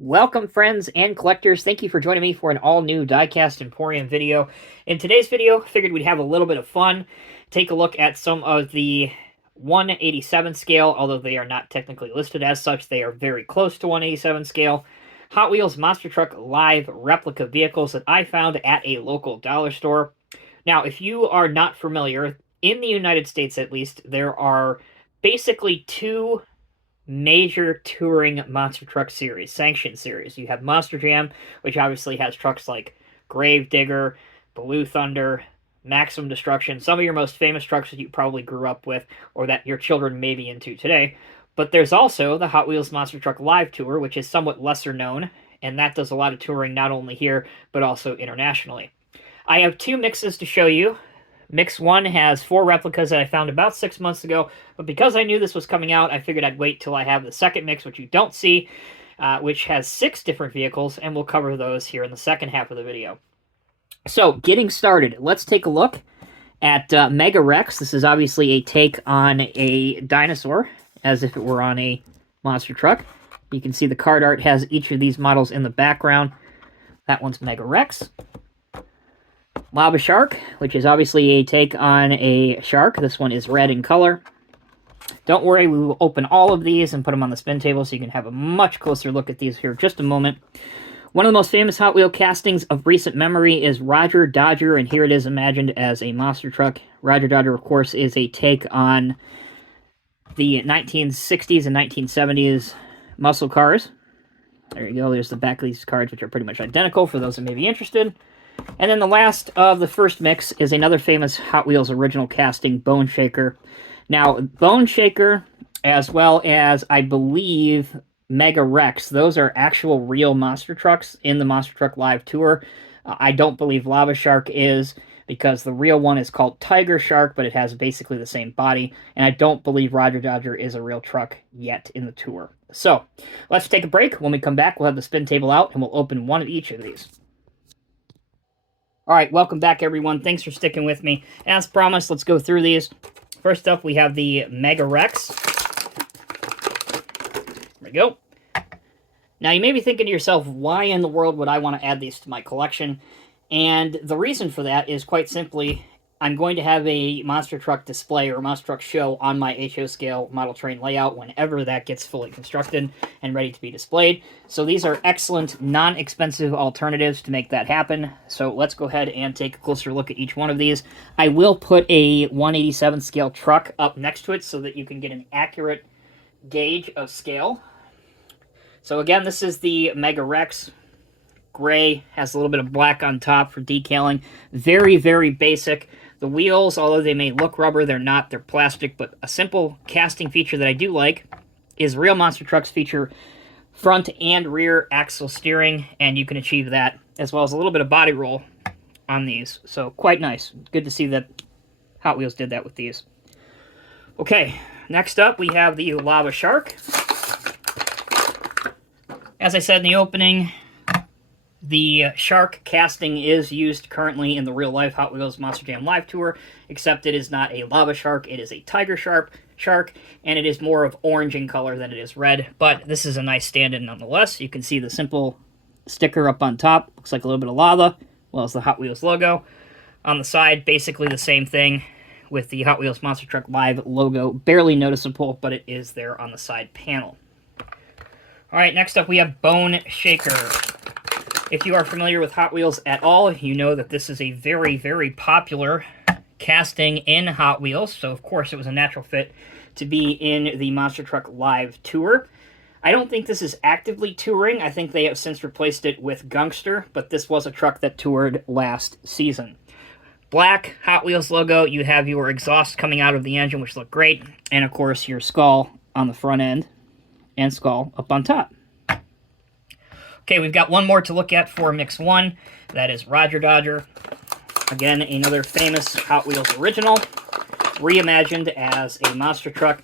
Welcome, friends and collectors. Thank you for joining me for an all-new Diecast Emporium video. In today's video, I figured we'd have a little bit of fun, take a look at some of the 1/87 scale, although they are not technically listed as such, they are very close to 1/87 scale, Hot Wheels Monster Truck Live replica vehicles that I found at a local dollar store. Now, if you are not familiar, in the United States at least, there are basically two major touring monster truck series, sanctioned series. You have Monster Jam, which obviously has trucks like Gravedigger, Blue Thunder, Maximum Destruction, some of your most famous trucks that you probably grew up with or that your children may be into today. But there's also the Hot Wheels Monster Truck Live Tour, which is somewhat lesser known, and that does a lot of touring not only here, but also internationally. I have two mixes to show you. Mix 1 has 4 replicas that I found about 6 months ago, but because I knew this was coming out, I figured I'd wait till I have the second mix, which you don't see, which has 6 different vehicles, and we'll cover those here in the second half of the video. So, getting started, let's take a look at Mega Rex. This is obviously a take on a dinosaur, as if it were on a monster truck. You can see the card art has each of these models in the background. That one's Mega Rex. Lava Shark, which is obviously a take on a shark. This one is red in color. Don't worry, we will open all of these and put them on the spin table so you can have a much closer look at these here in just a moment. One of the most famous Hot Wheel castings of recent memory is Roger Dodger, and here it is imagined as a monster truck. Roger Dodger, of course, is a take on the 1960s and 1970s muscle cars. There you go, there's the back of these cards, which are pretty much identical for those that may be interested. And then the last of the first mix is another famous Hot Wheels original casting, Bone Shaker. Now, Bone Shaker, as well as, I believe, Mega Rex, those are actual real monster trucks in the Monster Truck Live Tour. I don't believe Lava Shark is, because the real one is called Tiger Shark, but it has basically the same body. And I don't believe Roger Dodger is a real truck yet in the tour. So, let's take a break. When we come back, we'll have the spin table out, and we'll open one of each of these. All right, welcome back, everyone. Thanks for sticking with me. As promised, let's go through these. First up, we have the Mega Rex. There we go. Now, you may be thinking to yourself, why in the world would I want to add these to my collection? And the reason for that is quite simply, I'm going to have a monster truck display or monster truck show on my HO scale model train layout whenever that gets fully constructed and ready to be displayed. So these are excellent, non-expensive alternatives to make that happen. So let's go ahead and take a closer look at each one of these. I will put a 1/87 scale truck up next to it so that you can get an accurate gauge of scale. So again, this is the Mega Rex. Gray, has a little bit of black on top for decaling. Very, very basic. The wheels, although they may look rubber, they're not. They're plastic, but a simple casting feature that I do like is real monster trucks feature front and rear axle steering, and you can achieve that, as well as a little bit of body roll on these. So quite nice. Good to see that Hot Wheels did that with these. Okay, next up we have the Lava Shark. As I said in the opening, the shark casting is used currently in the real-life Hot Wheels Monster Jam Live Tour, except it is not a lava shark, it is a tiger shark, and it is more of orange in color than it is red, but this is a nice stand-in nonetheless. You can see the simple sticker up on top, looks like a little bit of lava, as well as the Hot Wheels logo. On the side, basically the same thing with the Hot Wheels Monster Truck Live logo, barely noticeable, but it is there on the side panel. Alright, next up we have Bone Shaker. If you are familiar with Hot Wheels at all, you know that this is a very, very popular casting in Hot Wheels, so of course it was a natural fit to be in the Monster Truck Live Tour. I don't think this is actively touring. I think they have since replaced it with Gangster, but this was a truck that toured last season. Black Hot Wheels logo, you have your exhaust coming out of the engine, which look great, and of course your skull on the front end and skull up on top. Okay, we've got one more to look at for Mix 1. That is Roger Dodger. Again, another famous Hot Wheels original, reimagined as a monster truck.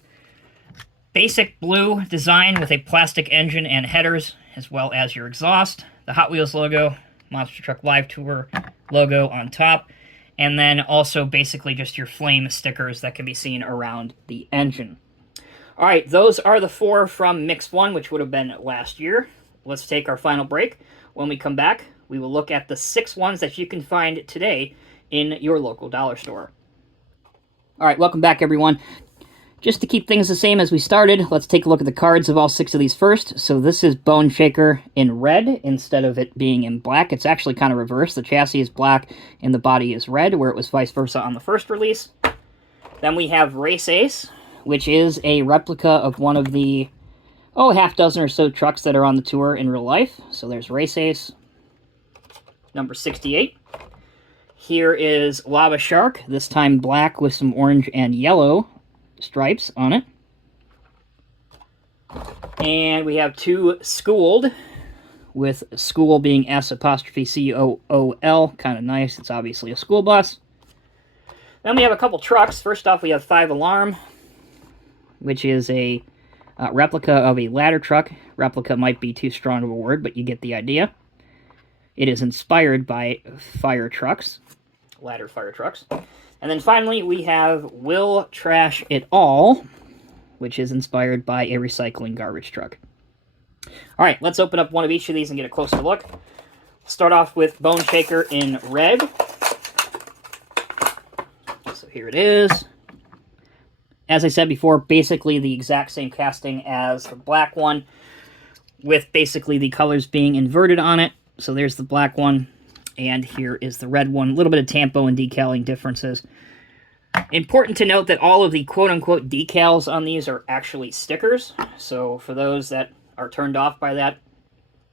Basic blue design with a plastic engine and headers, as well as your exhaust. The Hot Wheels logo, Monster Truck Live Tour logo on top. And then also basically just your flame stickers that can be seen around the engine. All right, those are the 4 from Mix 1, which would have been last year. let's take our final break. When we come back, we will look at the 6 ones that you can find today in your local dollar store. All right, welcome back, everyone. Just to keep things the same as we started, let's take a look at the cards of all 6 of these first. So this is Bone Shaker in red instead of it being in black. It's actually kind of reversed. The chassis is black and the body is red, where it was vice versa on the first release. Then we have Race Ace, which is a replica of one of the, half dozen or so trucks that are on the tour in real life. So there's Race Ace, number 68. Here is Lava Shark, this time black with some orange and yellow stripes on it. And we have 2 Schooled, with school being S''COOL, kind of nice. It's obviously a school bus. Then we have a couple trucks. First off, we have 5 Alarm, which is a replica of a ladder truck. Replica might be too strong of a word, but you get the idea. It is inspired by fire trucks, ladder fire trucks. And then finally, we have Will Trash It All, which is inspired by a recycling garbage truck. All right, let's open up one of each of these and get a closer look. Start off with Bone Shaker in red. So here it is. As I said before, basically the exact same casting as the black one, with basically the colors being inverted on it. So there's the black one, and here is the red one. A little bit of tampo and decaling differences. Important to note that all of the quote-unquote decals on these are actually stickers. So for those that are turned off by that,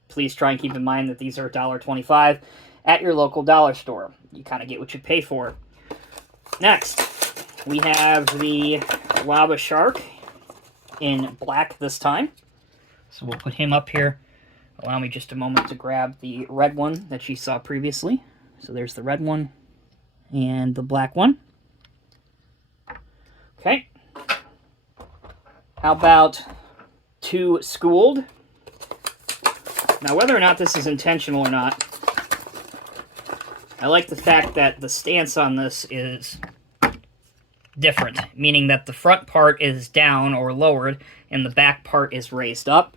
please try and keep in mind that these are $1.25 at your local dollar store. You kind of get what you pay for. Next, we have the Lava Shark in black this time. So we'll put him up here. Allow me just a moment to grab the red one that you saw previously. So there's the red one and the black one. Okay. How about 2 Schooled? Now, whether or not this is intentional or not, I like the fact that the stance on this is different, meaning that the front part is down or lowered and the back part is raised up.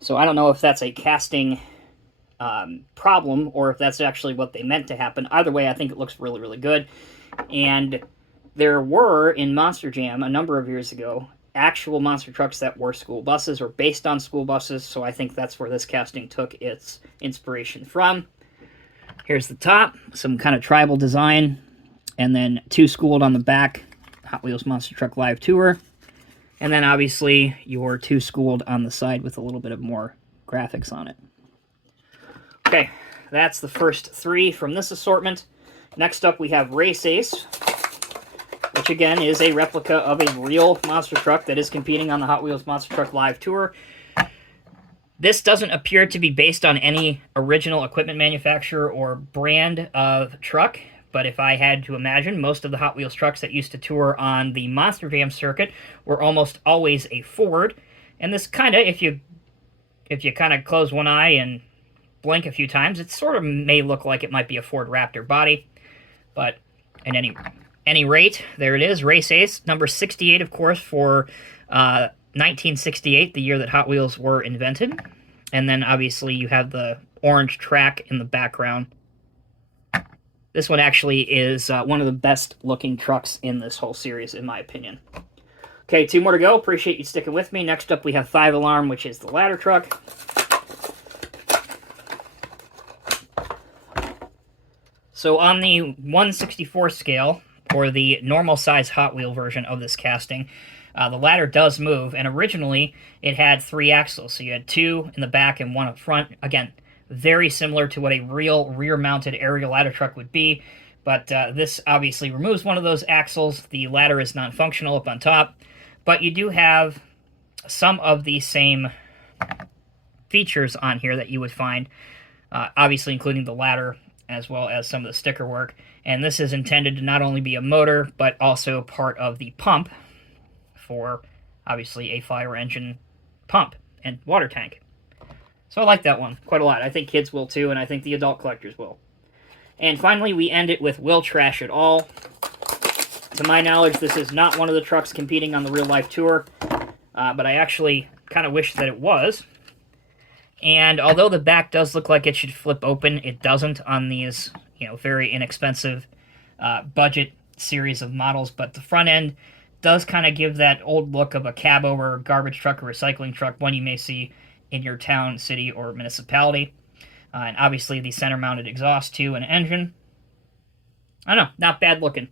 So I don't know if that's a casting problem or if that's actually what they meant to happen. Either way, I think it looks really, really good. And there were, in Monster Jam a number of years ago, actual monster trucks that were school buses or based on school buses, so I think that's where this casting took its inspiration from. Here's the top, some kind of tribal design, and then 2 Schooled on the back, Hot Wheels Monster Truck Live Tour. And then, obviously, your 2 Schooled on the side with a little bit of more graphics on it. Okay, that's the first 3 from this assortment. Next up, we have Race Ace, which, again, is a replica of a real monster truck that is competing on the Hot Wheels Monster Truck Live Tour. This doesn't appear to be based on any original equipment manufacturer or brand of truck. But if I had to imagine, most of the Hot Wheels trucks that used to tour on the Monster Jam circuit were almost always a Ford. And this kind of, if you kind of close one eye and blink a few times, it sort of may look like it might be a Ford Raptor body. But at any rate, there it is, Race Ace, number 68, of course, for 1968, the year that Hot Wheels were invented. And then, obviously, you have the orange track in the background. This one actually is one of the best-looking trucks in this whole series, in my opinion. Okay, 2 more to go. Appreciate you sticking with me. Next up, we have 5 Alarm, which is the ladder truck. So on the 1/64 scale, or the normal-size Hot Wheel version of this casting, the ladder does move, and originally it had 3 axles. So you had 2 in the back and 1 up front. Again, very similar to what a real rear-mounted aerial ladder truck would be, but this obviously removes one of those axles. The ladder is non-functional up on top, but you do have some of the same features on here that you would find, obviously including the ladder as well as some of the sticker work. And this is intended to not only be a motor, but also part of the pump for, obviously, a fire engine pump and water tank. So I like that one quite a lot. I think kids will too, and I think the adult collectors will. And finally, we end it with Will Trash It All. To my knowledge, this is not one of the trucks competing on the real-life tour, but I actually kind of wish that it was. And although the back does look like it should flip open, it doesn't on these, very inexpensive budget series of models. But the front end does kind of give that old look of a cab over garbage truck or recycling truck, one you may see in your town, city, or municipality. And obviously the center mounted exhaust too and engine. I don't know, not bad looking.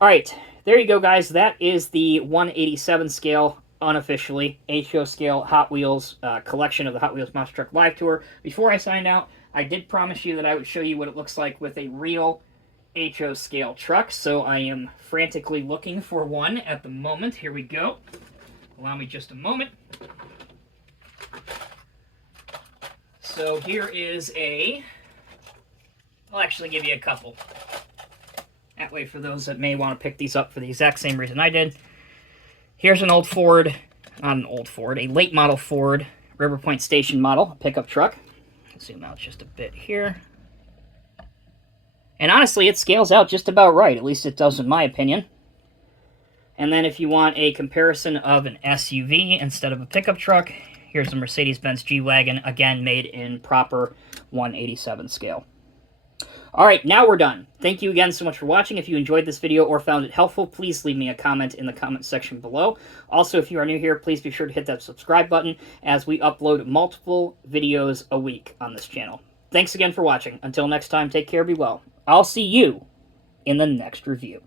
All right, there you go, guys. That is the 1/87 scale, unofficially, HO scale Hot Wheels collection of the Hot Wheels Monster Truck Live Tour. Before I signed out, I did promise you that I would show you what it looks like with a real HO scale truck, so I am frantically looking for one at the moment. Here we go. Allow me just a moment. So here is I'll actually give you a couple. That way, for those that may want to pick these up for the exact same reason I did. Here's an old Ford, not an old Ford, a late model Ford River Point Station model pickup truck. Zoom out just a bit here. And honestly, it scales out just about right. At least it does in my opinion. And then if you want a comparison of an SUV instead of a pickup truck, here's the Mercedes-Benz G-Wagon, again made in proper 1/87 scale. All right, now we're done. Thank you again so much for watching. If you enjoyed this video or found it helpful, please leave me a comment in the comment section below. Also, if you are new here, please be sure to hit that subscribe button as we upload multiple videos a week on this channel. Thanks again for watching. Until next time, take care, be well. I'll see you in the next review.